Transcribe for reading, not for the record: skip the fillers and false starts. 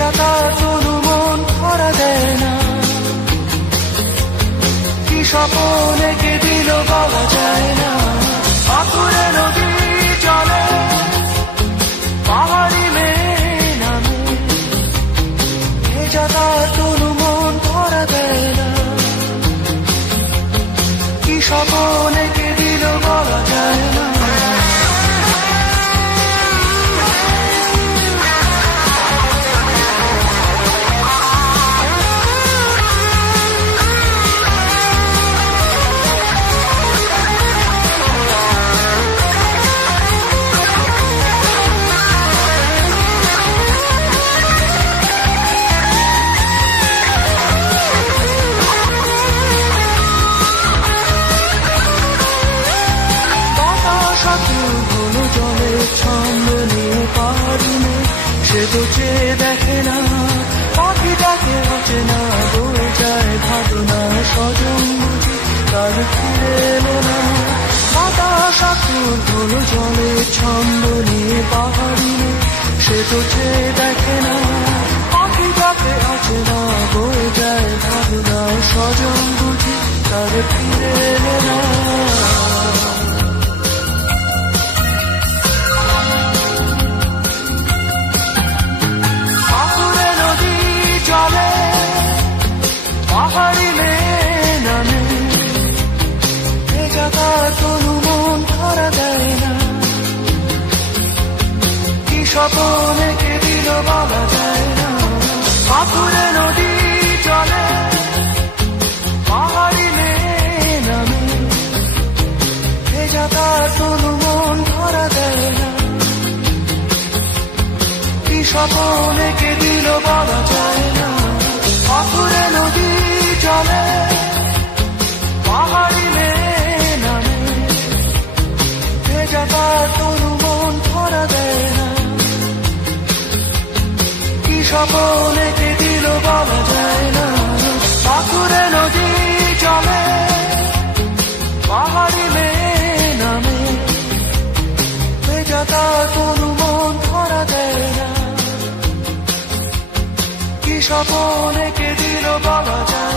ভেজাতা তনু মন ধরা দেয় না, কি স্বপ্ন এঁকে দিল বলা যায় না। পাথুরে নদী চলে, পাহাড়ি মেয়ে নামে, ভেজাতা তনু মন ধরা দেয় না, কি স্বপ্ন এঁকে দিল বলা যায় না। ছন্দ নিয়ে পাহাড়ি মেয়ে, সে তো চেয়ে দেখে না, পাখিটাকে হচ্ছে না, বয়ে যায় ভাবনা স্বজন বুঝি তার ফিরে এলো না। বাতাস আকুল হলো জলে ছন্দ নিয়ে পাহাড়ি মেয়ে, সে তো চেয়ে দেখে না, পাখিটাকে হচ্ছে না, বয়ে যায় ভাবনা স্বজন বুঝি তার ফিরে এলো না। পাহাড়ি মেয়ে নামে, ভেজাতা তনু মন ধরা দেয় না, কি স্বপ্ন এঁকে দিল বলা যায় না। পাথুরে নদী চলে, পাহাড়ি মেয়ে নামে, ভেজাতা তনু মন ধরা দেয় না, কি স্বপ্ন এঁকে দিল বলা যায় না। পাথুরে নদী চলে, পাহাড়ি মেয়ে নামে, ভেজাতা তনু মন ধরা দেয় না, কি স্বপ্ন এঁকে দিল বলা যায় না। পাথুরে নদী চলে, পাহাড়ি মেয়ে নামে, ভেজাতা তনু মন ধরা দেয় না, কি স্বপ্ন এঁকে দিল বলা যায়।